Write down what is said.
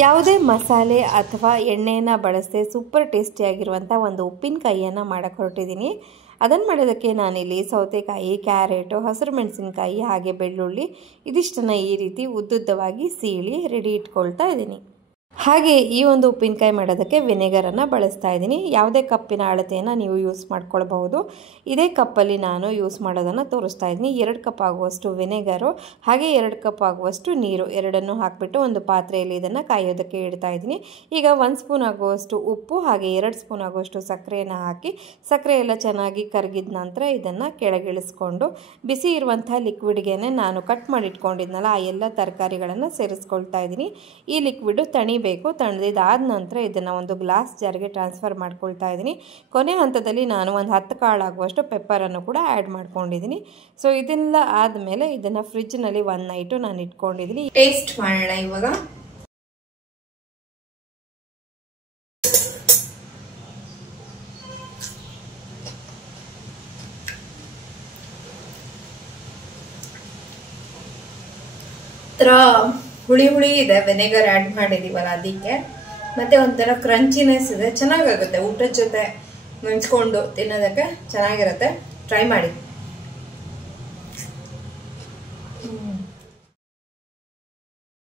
ಯಾವುದೇ ಮಸಾಲೆ ಅಥವಾ ಎಣ್ಣೆಯನ್ನು ಬಳಸದೆ ಸೂಪರ್ ಟೇಸ್ಟಿಯಾಗಿರುವಂಥ ಒಂದು ಉಪ್ಪಿನಕಾಯಿಯನ್ನು ಮಾಡಕ್ಕೆ ಹೊರಟಿದ್ದೀನಿ. ಅದನ್ನು ಮಾಡೋದಕ್ಕೆ ನಾನಿಲ್ಲಿ ಸೌತೆಕಾಯಿ, ಕ್ಯಾರೆಟು, ಹಸಿರು ಮೆಣಸಿನಕಾಯಿ ಹಾಗೆ ಬೆಳ್ಳುಳ್ಳಿ ಇದಿಷ್ಟನ್ನು ಈ ರೀತಿ ಉದ್ದುದ್ದವಾಗಿ ಸೀಳಿ ರೆಡಿ ಇಟ್ಕೊಳ್ತಾ ಇದ್ದೀನಿ. ಹಾಗೆ ಈ ಒಂದು ಉಪ್ಪಿನಕಾಯಿ ಮಾಡೋದಕ್ಕೆ ವಿನೆಗರನ್ನು ಬಳಸ್ತಾ ಇದ್ದೀನಿ. ಯಾವುದೇ ಕಪ್ಪಿನ ಅಳತೆಯನ್ನು ನೀವು ಯೂಸ್ ಮಾಡ್ಕೊಳ್ಬಹುದು. ಇದೇ ಕಪ್ಪಲ್ಲಿ ನಾನು ಯೂಸ್ ಮಾಡೋದನ್ನು ತೋರಿಸ್ತಾ ಇದ್ದೀನಿ. 2 ಕಪ್ ಆಗುವಷ್ಟು ವಿನೆಗರು ಹಾಗೆ 2 ಕಪ್ ಆಗುವಷ್ಟು ನೀರು ಎರಡನ್ನೂ ಹಾಕಿಬಿಟ್ಟು ಒಂದು ಪಾತ್ರೆಯಲ್ಲಿ ಇದನ್ನು ಕಾಯೋದಕ್ಕೆ ಇಡ್ತಾ ಇದ್ದೀನಿ. ಈಗ 1 ಸ್ಪೂನ್ ಆಗುವಷ್ಟು ಉಪ್ಪು ಹಾಗೆ 2 ಸ್ಪೂನ್ ಆಗುವಷ್ಟು ಸಕ್ಕರೆಯನ್ನು ಹಾಕಿ ಸಕ್ಕರೆ ಎಲ್ಲ ಚೆನ್ನಾಗಿ ಕರಗಿದ ನಂತರ ಇದನ್ನು ಕೆಳಗಿಳಿಸ್ಕೊಂಡು ಬಿಸಿ ಇರುವಂಥ ಲಿಕ್ವಿಡ್ಗೆ ನಾನು ಕಟ್ ಮಾಡಿ ಇಟ್ಕೊಂಡಿದ್ನಲ್ಲ ಆ ಎಲ್ಲ ತರಕಾರಿಗಳನ್ನು ಸೇರಿಸ್ಕೊಳ್ತಾ ಇದ್ದೀನಿ. ಈ ಲಿಕ್ವಿಡು ತಣಿದಿದ್ದಾದ ನಂತರ ಇದನ್ನು ಒಂದು ಗ್ಲಾಸ್ ಜಾರ್ಗೆ ಟ್ರಾನ್ಸ್ಫರ್ ಮಾಡ್ಕೊಳ್ತಾ ಇದ್ದೀನಿ. ಕೊನೆ ಹಂತದಲ್ಲಿ ನಾನು ಒಂದು 10 ಕಾಳಾಗುವಷ್ಟು ಪೆಪ್ಪರನ್ನು ಕೂಡ ಆ್ಯಡ್ ಮಾಡ್ಕೊಂಡಿದ್ದೀನಿ. ಸೊ ಇದೆಲ್ಲ ಆದಮೇಲೆ ಇದನ್ನು ಫ್ರಿಜ್ನಲ್ಲಿ 1 ನೈಟು ನಾನು ಇಟ್ಕೊಂಡಿದ್ದೀನಿ. ಟೇಸ್ಟ್ ಮಾಡೋಣ ಇವಾಗ. ಹುಳಿ ಹುಳಿ ಇದೆ, ವಿನೆಗರ್ ಆ್ಯಡ್ ಮಾಡಿದೀವಲ್ಲ ಅದಕ್ಕೆ. ಮತ್ತೆ ಒಂಥರ ಕ್ರಂಚಿನೆಸ್ ಇದೆ, ಚೆನ್ನಾಗಾಗುತ್ತೆ. ಊಟದ ಜೊತೆ ನೆಂಚ್ಕೊಂಡು ತಿನ್ನೋದಕ್ಕೆ ಚೆನ್ನಾಗಿರುತ್ತೆ. ಟ್ರೈ ಮಾಡಿ.